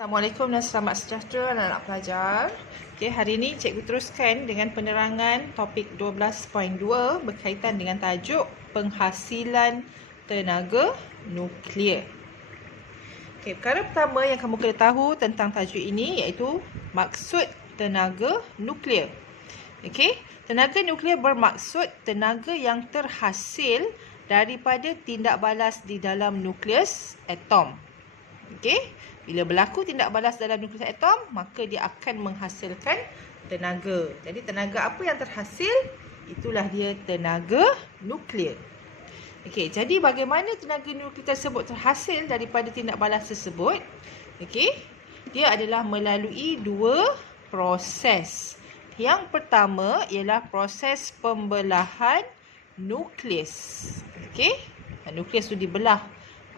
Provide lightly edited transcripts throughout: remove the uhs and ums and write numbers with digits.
Assalamualaikum dan selamat sejahtera anak-anak pelajar. Okey, hari ini cikgu teruskan dengan penerangan topik 12.2 berkaitan dengan tajuk penghasilan tenaga nuklear. Okey, perkara pertama yang kamu kena tahu tentang tajuk ini iaitu maksud tenaga nuklear. Okey, tenaga nuklear bermaksud tenaga yang terhasil daripada tindak balas di dalam nukleus atom. Okey, bila berlaku tindak balas dalam nukleus atom, maka dia akan menghasilkan tenaga. Jadi tenaga apa yang terhasil? Itulah dia tenaga nuklear. Okey, jadi bagaimana tenaga nuklear tersebut terhasil daripada tindak balas tersebut? Okey, dia adalah melalui dua proses. Yang pertama ialah proses pembelahan nukleus. Okey, nukleus tu dibelah.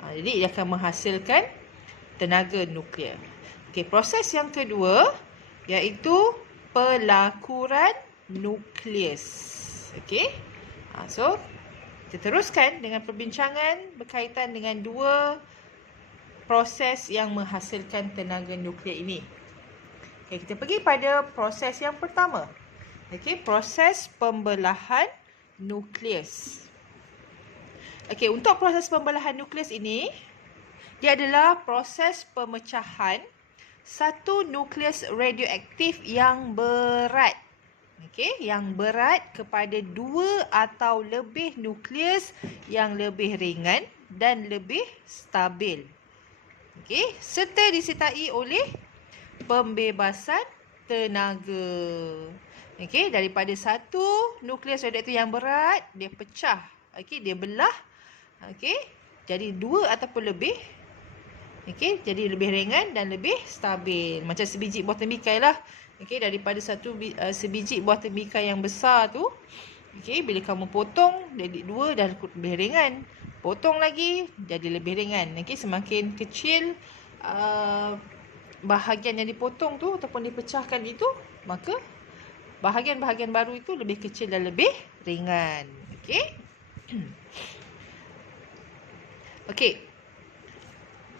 Jadi ia akan menghasilkan tenaga nuklear. Okey, proses yang kedua iaitu pelakuran nukleus. Okey. So kita teruskan dengan perbincangan berkaitan dengan dua proses yang menghasilkan tenaga nuklear ini. Okey, kita pergi pada proses yang pertama. Okey, proses pembelahan nukleus. Okey, untuk proses pembelahan nukleus ini, dia adalah proses pemecahan satu nukleus radioaktif yang berat. Okey, yang berat kepada dua atau lebih nukleus yang lebih ringan dan lebih stabil. Okey, serta disertai oleh pembebasan tenaga. Okey, daripada satu nukleus radioaktif yang berat, dia pecah. Okey, dia belah. Okey, jadi dua ataupun lebih. Okey, jadi lebih ringan dan lebih stabil. Macam sebiji buah tembikai lah. Okey, daripada sebiji buah tembikai yang besar tu, okey, bila kamu potong jadi dua dah lebih ringan. Potong lagi jadi lebih ringan. Okey, semakin kecil bahagian yang dipotong tu ataupun dipecahkan itu, maka bahagian-bahagian baru itu lebih kecil dan lebih ringan. Okey. Okey.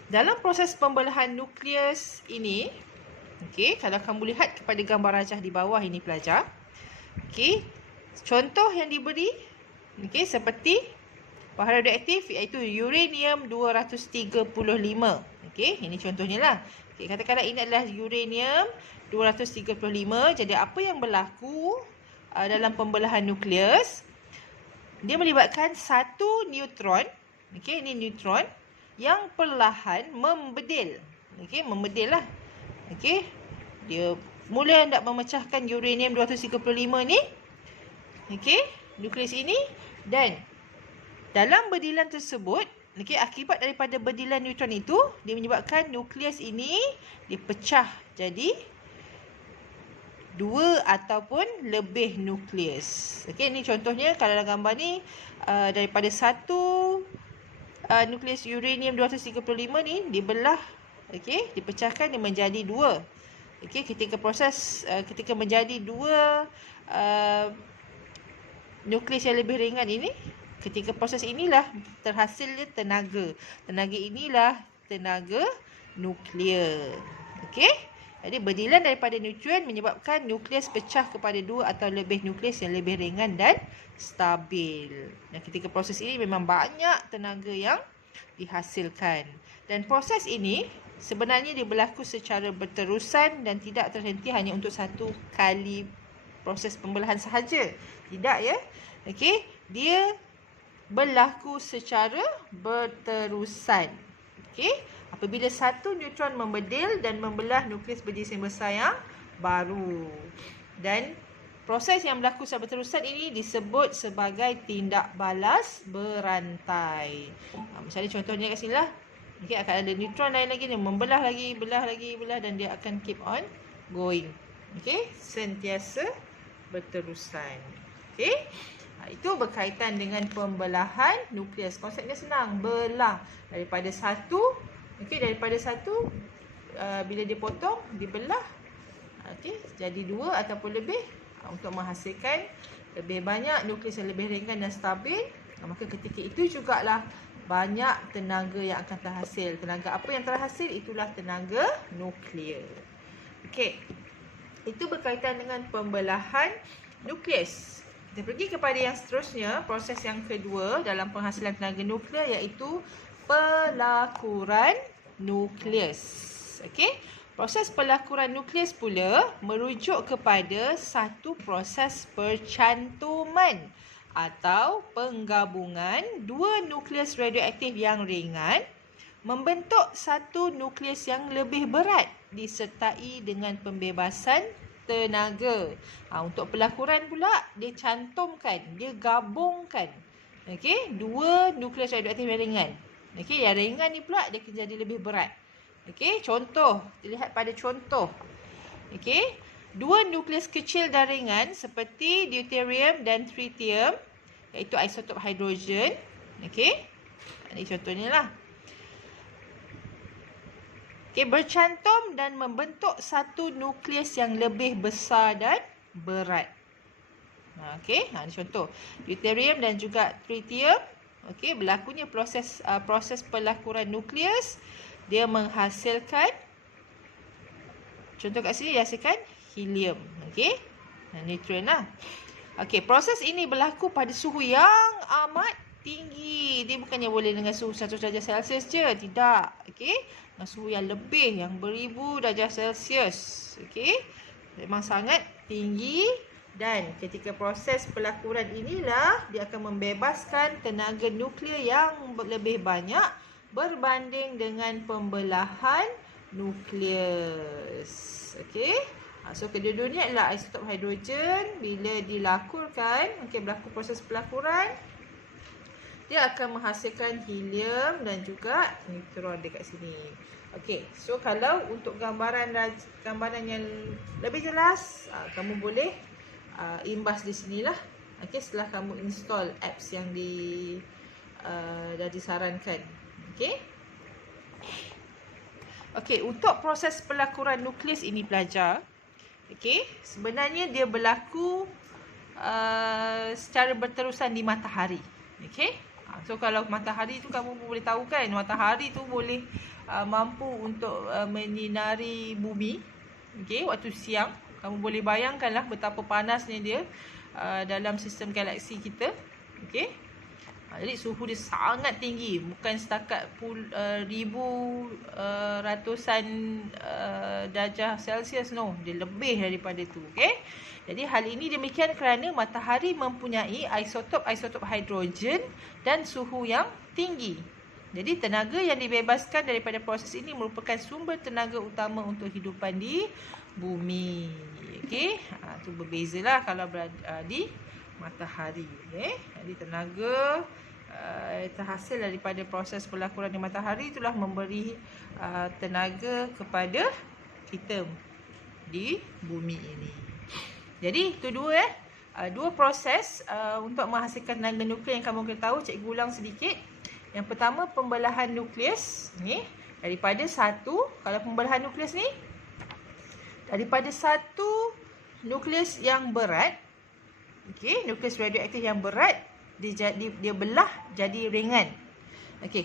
Dalam proses pembelahan nukleus ini, okey, kalau kamu lihat kepada gambar rajah di bawah ini pelajar, okey, contoh yang diberi, okey, seperti bahan radioaktif iaitu uranium 235. Okey, ini contohnya lah. Okey, katakanlah ini adalah uranium 235. Jadi apa yang berlaku dalam pembelahan nukleus? Dia melibatkan satu neutron. Okey, ini neutron yang perlahan membedil. Okey, membedil lah. Okey, dia mula hendak memecahkan uranium 235 ni. Okey, nukleus ini, dan dalam bedilan tersebut, okey, akibat daripada bedilan neutron itu, dia menyebabkan nukleus ini dipecah jadi dua ataupun lebih nukleus. Okey, ini contohnya kalau dalam gambar ni daripada satu nukleus uranium 235 ni dibelah, okey, dipecahkan dia menjadi dua. Okey, ketika menjadi dua nukleus yang lebih ringan ini, ketika proses inilah terhasilnya tenaga. Tenaga inilah tenaga nuklear. Okey? Jadi bedilan daripada neutron menyebabkan nukleus pecah kepada dua atau lebih nukleus yang lebih ringan dan stabil. Dan ketika proses ini memang banyak tenaga yang dihasilkan. Dan proses ini sebenarnya dia berlaku secara berterusan dan tidak terhenti hanya untuk satu kali proses pembelahan sahaja. Tidak, ya. Okey, dia berlaku secara berterusan. Okey, apabila satu neutron membedil dan membelah nukleus berjisim besar yang baru. Dan proses yang berlaku secara berterusan ini disebut sebagai tindak balas berantai. Misalnya contohnya kat sini lah. Okey, akan ada neutron lain lagi dia membelah lagi, belah dan dia akan keep on going. Okey, sentiasa berterusan. Okey. Itu berkaitan dengan pembelahan nukleus. Konsepnya senang, belah daripada satu. Okey, daripada satu bila dipotong, dibelah, okey, jadi dua ataupun lebih untuk menghasilkan lebih banyak nukleus yang lebih ringan dan stabil. Maka ketika itu jugalah banyak tenaga yang akan terhasil. Tenaga apa yang terhasil? Itulah tenaga nuklear. Okey. Itu berkaitan dengan pembelahan nukleus. Kita pergi kepada yang seterusnya, proses yang kedua dalam penghasilan tenaga nuklear, iaitu pelakuran nukleus. Okey. Proses pelakuran nukleus pula merujuk kepada satu proses percantuman atau penggabungan dua nukleus radioaktif yang ringan membentuk satu nukleus yang lebih berat disertai dengan pembebasan tenaga. Untuk pelakuran pula, dia cantumkan, dia gabungkan dua nukleus radioaktif yang ringan. Yang ringan ni pula dia akan jadi lebih berat. Contoh, lihat pada contoh. Dua nukleus kecil dan ringan seperti deuterium dan tritium, iaitu isotop hidrogen. Ini contohnya lah. Bercantum dan membentuk satu nukleus yang lebih besar dan berat. Ini contoh. Deuterium dan juga tritium. Berlakunya proses pelakuran nukleus. Dia menghasilkan, contoh kat sini, dia hasilkan helium. Neutron lah. Proses ini berlaku pada suhu yang amat tinggi. Dia bukannya boleh dengan suhu 100 darjah Celsius je. Tidak. Dengan suhu yang lebih, yang beribu darjah Celsius. Memang sangat tinggi. Dan ketika proses pelakuran inilah, dia akan membebaskan tenaga nuklear yang lebih banyak berbanding dengan pembelahan nukleus. So kedua-duanya adalah isotop hidrogen. Bila dilakurkan, berlaku proses pelakuran, dia akan menghasilkan helium dan juga neutron dekat sini. So kalau untuk gambaran yang lebih jelas, kamu boleh imbas di sinilah. Setelah kamu install apps yang dah disarankan. Untuk proses pelakuran nukleus ini pelajar, sebenarnya dia berlaku secara berterusan di matahari. So kalau matahari tu kamu boleh tahu kan, matahari tu boleh mampu untuk menyinari bumi. Waktu siang, kamu boleh bayangkanlah betapa panasnya dia dalam sistem galaksi kita. Jadi suhu dia sangat tinggi, bukan setakat ratusan darjah Celsius, no, dia lebih daripada itu. Jadi hal ini demikian kerana matahari mempunyai isotop hidrogen dan suhu yang tinggi. Jadi tenaga yang dibebaskan daripada proses ini merupakan sumber tenaga utama untuk kehidupan di bumi. Itu berbezalah kalau berada di matahari. Jadi tenaga terhasil daripada proses pelakuran di matahari itulah memberi tenaga kepada kita di bumi ini. Jadi itu dua proses untuk menghasilkan tenaga nuklear yang kamu kena tahu. Cikgu ulang sedikit. Yang pertama, pembelahan nukleus ni daripada satu, kalau pembelahan nukleus ni daripada satu nukleus yang berat, nukleus radioaktif yang berat, dia belah jadi ringan.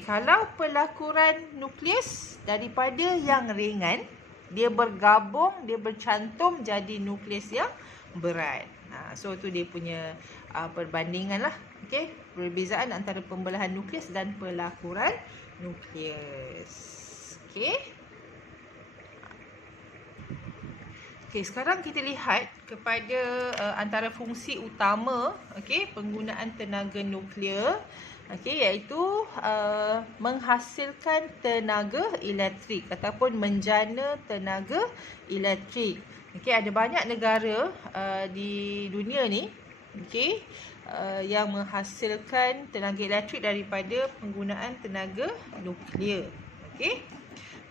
Kalau pelakuran nukleus daripada yang ringan, dia bergabung, dia bercantum jadi nukleus yang berat. So tu dia punya perbandingan lah. Perbezaan antara pembelahan nukleus dan pelakuran nukleus. Sekarang kita lihat kepada antara fungsi utama penggunaan tenaga nuklear, iaitu menghasilkan tenaga elektrik ataupun menjana tenaga elektrik. Ada banyak negara di dunia ni yang menghasilkan tenaga elektrik daripada penggunaan tenaga nuklear.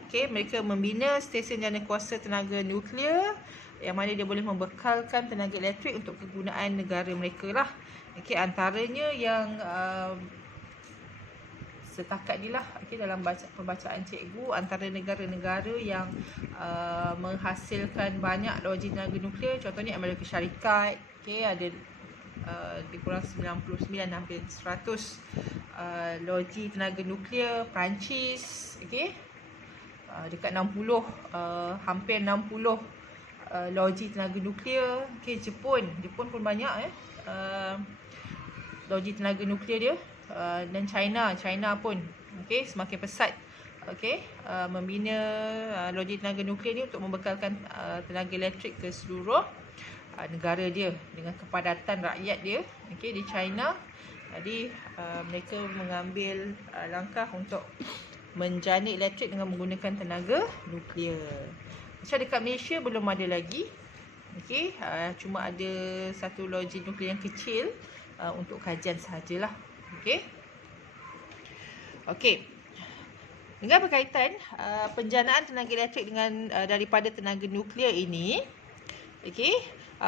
Mereka membina stesen jana kuasa tenaga nuklear yang mana dia boleh membekalkan tenaga elektrik untuk kegunaan negara mereka lah. Antaranya yang setakat ni lah, dalam pembacaan cikgu, antara negara-negara yang menghasilkan banyak logis tenaga nuklear, contohnya Amerika Syarikat, ada lebih kurang 99, hampir 100. Loji tenaga nuklear Perancis, okey, dekat 60, hampir 60 loji tenaga nuklear. Okey, Jepun pun banyak loji tenaga nuklear dia. Dan China pun okey, semakin pesat okey, membina loji tenaga nuklear ni untuk membekalkan tenaga elektrik ke seluruh negara dia dengan kepadatan rakyat dia okey di China. Jadi mereka mengambil langkah untuk menjana elektrik dengan menggunakan tenaga nuklear. Macam dekat Malaysia belum ada lagi. Okey, cuma ada satu loji nuklear yang kecil untuk kajian sahajalah. Okey. Okey. Dengan berkaitan penjanaan tenaga elektrik dengan daripada tenaga nuklear ini, okey,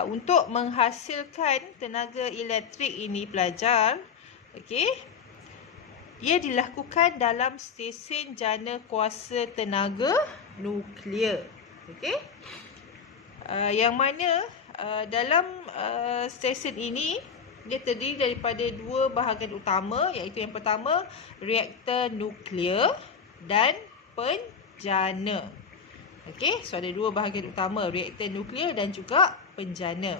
untuk menghasilkan tenaga elektrik ini pelajar, okey, ia dilakukan dalam stesen jana kuasa tenaga nuklear. Okey. Yang mana dalam stesen ini dia terdiri daripada dua bahagian utama, iaitu yang pertama reaktor nuklear dan penjana. Okey, so ada dua bahagian utama, reaktor nuklear dan juga penjana.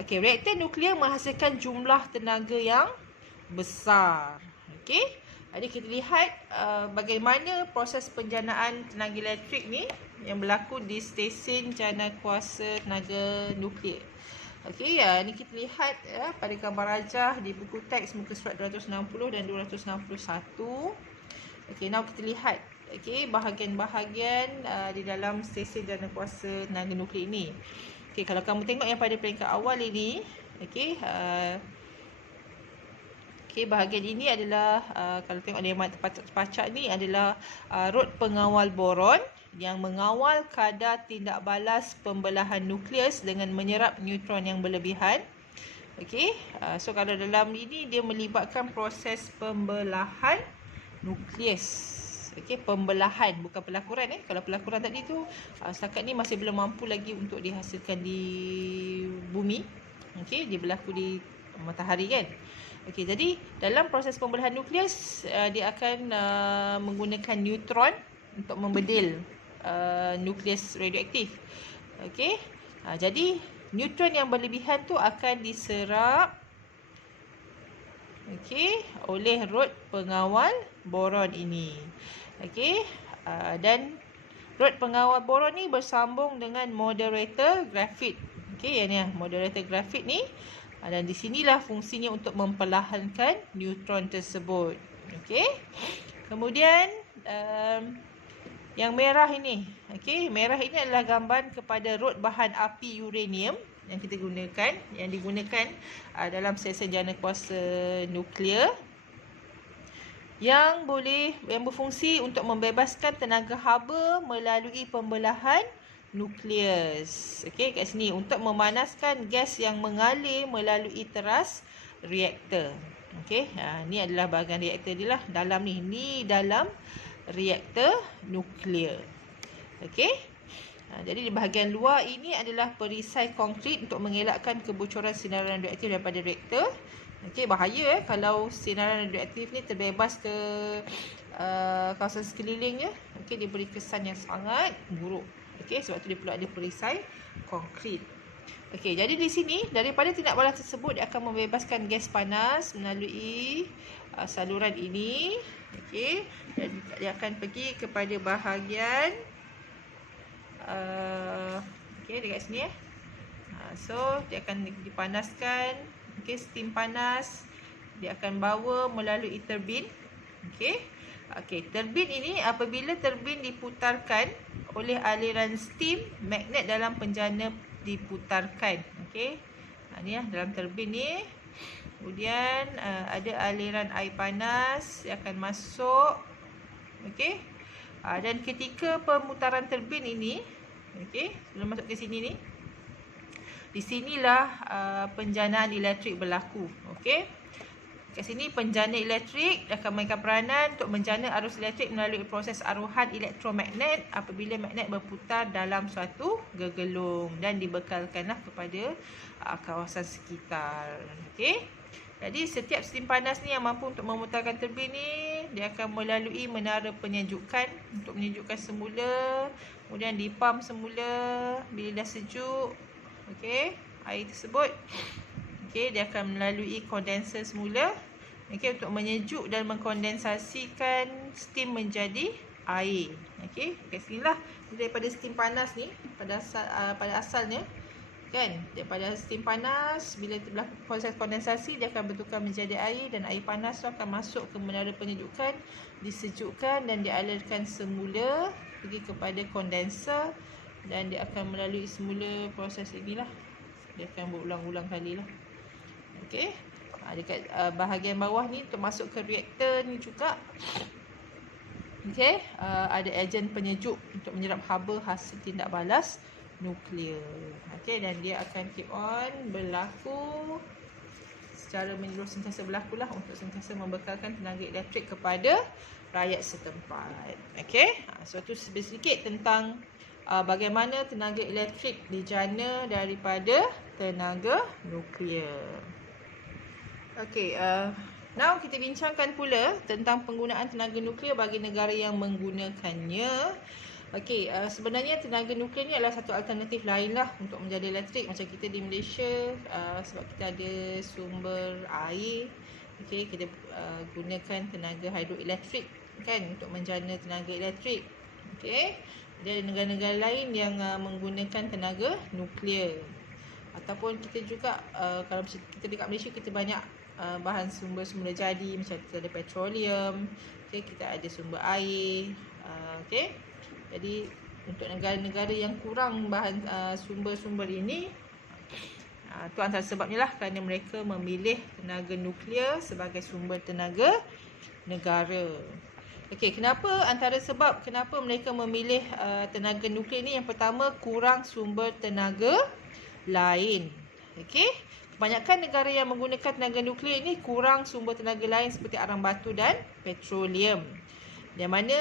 Okey, reaktor nuklear menghasilkan jumlah tenaga yang besar. Okey, jadi kita lihat bagaimana proses penjanaan tenaga elektrik ni yang berlaku di stesen jana kuasa tenaga nuklear. Okey, ni kita lihat pada gambar rajah di buku teks muka surat 260 dan 261. Okey, now kita lihat bahagian-bahagian di dalam stesen jana kuasa tenaga nuklear ini. Okey, kalau kamu tengok yang pada peringkat awal ini, okey, bahagian ini adalah kalau tengok dia terpacak ni adalah rod pengawal boron yang mengawal kadar tindak balas pembelahan nukleus dengan menyerap neutron yang berlebihan. Okey, so kalau dalam ini dia melibatkan proses pembelahan nukleus. Okey, pembelahan, bukan pelakuran. Kalau pelakuran tadi tu setakat ni masih belum mampu lagi untuk dihasilkan di bumi. Okey, dia berlaku di matahari kan. Okey, jadi dalam proses pembelahan nukleus dia akan menggunakan neutron untuk membedil nukleus radioaktif. Okey, jadi neutron yang berlebihan tu akan diserap oleh rod pengawal boron ini. Okey, dan rod pengawal boron ni bersambung dengan moderator grafit. Okey, yang ni moderator grafit ni, dan di sinilah fungsinya untuk memperlahankan neutron tersebut. Okey, kemudian yang merah ini, okey, merah ini adalah gambar kepada rod bahan api uranium yang kita gunakan, yang digunakan dalam stesen jana kuasa nuklear, yang berfungsi untuk membebaskan tenaga haba melalui pembelahan nukleus. Okey, kat sini untuk memanaskan gas yang mengalir melalui teras reaktor. Okey, ni adalah bahagian reaktor dia lah. Dalam ni dalam reaktor nuklear. Okey. Jadi di bahagian luar ini adalah perisai konkrit untuk mengelakkan kebocoran sinaran radioaktif daripada reaktor. Okey, bahaya kalau sinaran radioaktif ni terbebas ke kawasan sekelilingnya. Okey, dia beri kesan yang sangat buruk. Okey, sebab tu dia perlu ada perisai konkrit. Okey, jadi di sini daripada tindak balas tersebut dia akan membebaskan gas panas melalui saluran ini. Okey, dan dia akan pergi kepada bahagian okey, dekat sini so dia akan dipanaskan. Okey, steam panas dia akan bawa melalui turbin. Okey. Okey, turbin ini apabila turbin diputarkan oleh aliran steam, magnet dalam penjana diputarkan. Okey. Ni dalam turbin ni. Kemudian ada aliran air panas yang akan masuk. Okey. Dan ketika pemutaran turbin ini, okey, sebelum masuk ke sini ni, di sinilah penjanaan elektrik berlaku. Okey. Kat sini penjana elektrik akan mainkan peranan untuk menjana arus elektrik melalui proses aruhan elektromagnet apabila magnet berputar dalam suatu gegelung dan dibekalkanlah kepada kawasan sekitar. Okey. Jadi setiap steam panas ni yang mampu untuk memutarkan turbin ni, dia akan melalui menara penyejukan untuk menyejukkan semula, kemudian dipam semula bila dah sejuk. Okey, air tersebut. Okey, dia akan melalui kondenser semula. Okey, untuk menyejuk dan mengkondensasikan steam menjadi air. Okey, kat sinilah daripada steam panas ni pada asalnya kan, daripada steam panas bila berlaku proses kondensasi dia akan bertukar menjadi air dan air panas tu akan masuk ke menara penyejukan, disejukkan dan dialirkan semula pergi kepada kondenser dan dia akan melalui semula proses inilah. Dia akan berulang-ulang kali lah. Okey. Dekat bahagian bawah ni untuk masuk ke reaktor ni juga. Okey, ada ejen penyejuk untuk menyerap haba hasil tindak balas nuklear. Okey, dan dia akan keep on berlaku secara menyeluruh, sentiasa berlaku lah untuk sentiasa membekalkan tenaga elektrik kepada rakyat setempat. Okey, so tu sedikit tentang bagaimana tenaga elektrik dijana daripada tenaga nuklear. Okey, now kita bincangkan pula tentang penggunaan tenaga nuklear bagi negara yang menggunakannya. Okey, sebenarnya tenaga nuklear ni adalah satu alternatif lain lah untuk menjadi elektrik. Macam kita di Malaysia, sebab kita ada sumber air. Okey, kita gunakan tenaga hidroelektrik kan untuk menjana tenaga elektrik. Okey, ada negara-negara lain yang menggunakan tenaga nuklear. Ataupun kita juga, kalau kita dekat Malaysia, kita banyak bahan sumber-sumber jadi. Macam kita ada petroleum, okay, kita ada sumber air. Okay. Jadi untuk negara-negara yang kurang bahan sumber-sumber ini, tu antara sebabnya lah kerana mereka memilih tenaga nuklear sebagai sumber tenaga negara. Okey, antara sebab kenapa mereka memilih tenaga nuklear ni? Yang pertama, kurang sumber tenaga lain. Okey, kebanyakan negara yang menggunakan tenaga nuklear ni kurang sumber tenaga lain seperti arang batu dan petroleum. Yang mana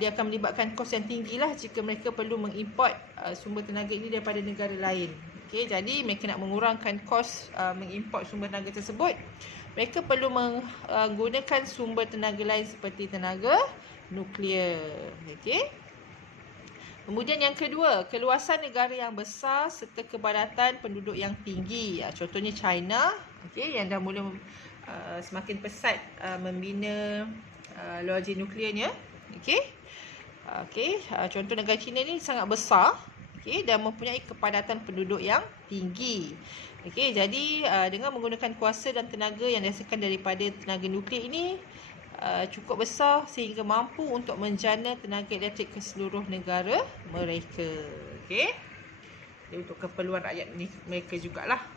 dia akan melibatkan kos yang tinggi lah jika mereka perlu mengimport sumber tenaga ini daripada negara lain. Okey, jadi mereka nak mengurangkan kos mengimport sumber tenaga tersebut, mereka perlu menggunakan sumber tenaga lain seperti tenaga nuklear. Okey. Kemudian yang kedua, keluasan negara yang besar serta kepadatan penduduk yang tinggi. Contohnya China, okey, yang dah mula semakin pesat membina loji nuklearnya. Okey. Okey, contoh negara China ni sangat besar, okey, dan mempunyai kepadatan penduduk yang tinggi. Okey, jadi dengan menggunakan kuasa dan tenaga yang dihasilkan daripada tenaga nuklear ini cukup besar sehingga mampu untuk menjana tenaga elektrik ke seluruh negara mereka. Okey. Jadi untuk keperluan rakyat ni mereka jugalah.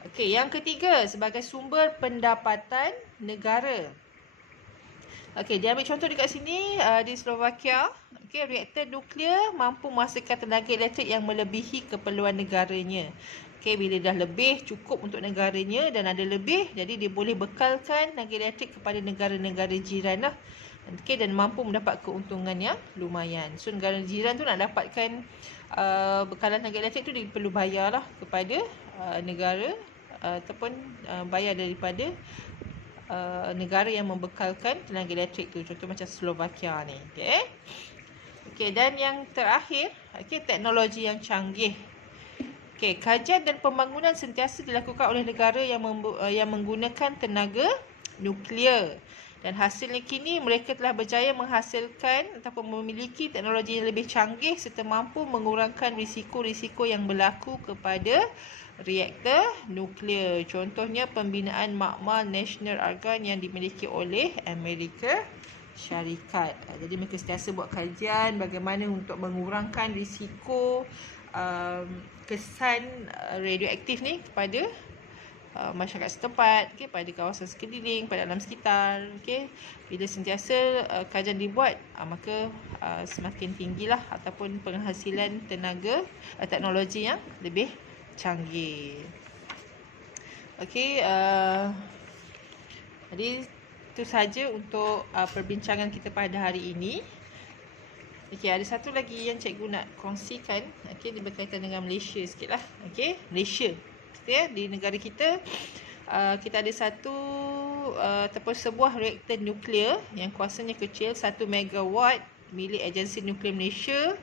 Okey, yang ketiga, sebagai sumber pendapatan negara. Okey, dia ambil contoh dekat sini di Slovakia. Okey, reaktor nuklear mampu menghasilkan tenaga elektrik yang melebihi keperluan negaranya. Okey, bila dah lebih cukup untuk negaranya dan ada lebih, jadi dia boleh bekalkan tenaga elektrik kepada negara-negara jiran lah. Okey, dan mampu mendapat keuntungan yang lumayan. So negara jiran tu nak dapatkan bekalan tenaga elektrik tu, dia perlu bayar lah kepada negara ataupun bayar daripada negara yang membekalkan tenaga elektrik tu, contoh macam Slovakia ni. Okey. Okey, dan yang terakhir, okey, teknologi yang canggih. Okey, kajian dan pembangunan sentiasa dilakukan oleh negara yang menggunakan tenaga nuklear. Dan hasilnya kini mereka telah berjaya menghasilkan ataupun memiliki teknologi yang lebih canggih serta mampu mengurangkan risiko-risiko yang berlaku kepada reaktor nuklear. Contohnya pembinaan makmal National Argon yang dimiliki oleh Amerika Syarikat. Jadi mereka sentiasa buat kajian bagaimana untuk mengurangkan risiko kesan radioaktif ni kepada masyarakat setempat, okay, pada kawasan sekeliling, pada alam sekitar. Okay. Bila sentiasa kajian dibuat, maka semakin tinggilah ataupun penghasilan tenaga teknologi yang lebih canggih. Okey, Jadi itu saja untuk perbincangan kita pada hari ini. Okey, ada satu lagi yang cikgu nak kongsikan. Okey, dia berkaitan dengan Malaysia sikitlah. Okey, Malaysia. Okay, di negara kita kita ada satu ataupun sebuah reaktor nuklear yang kuasanya kecil 1 megawatt milik agensi nuklear Malaysia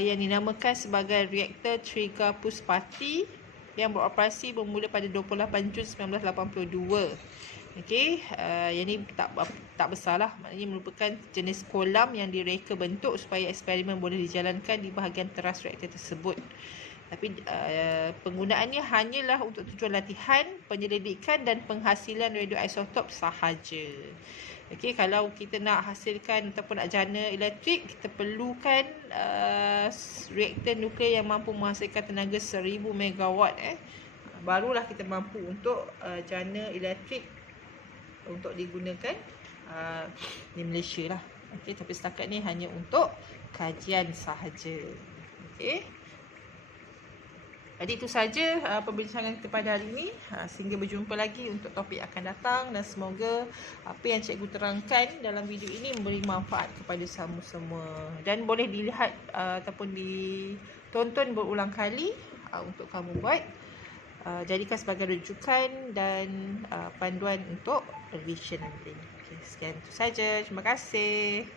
yang dinamakan sebagai reaktor Triga Puspati yang beroperasi bermula pada 28 Jun 1982. Okey, yang ni tak besarlah, maknanya merupakan jenis kolam yang direka bentuk supaya eksperimen boleh dijalankan di bahagian teras reaktor tersebut. Tapi penggunaannya hanyalah untuk tujuan latihan, penyelidikan dan penghasilan radioisotop sahaja. Okey, kalau kita nak hasilkan ataupun nak jana elektrik, kita perlukan reaktor nuklear yang mampu menghasilkan tenaga 1000 megawatt barulah kita mampu untuk jana elektrik untuk digunakan di Malaysia lah. Okey, tapi setakat ni hanya untuk kajian sahaja. Okey. Jadi itu saja perbincangan kita pada hari ini. Sehingga berjumpa lagi untuk topik akan datang, dan semoga apa yang cikgu terangkan dalam video ini memberi manfaat kepada semua. Dan boleh dilihat ataupun ditonton berulang kali untuk kamu buat. Jadikan sebagai rujukan dan panduan untuk revision nanti. Okay, sekian itu saja. Terima kasih.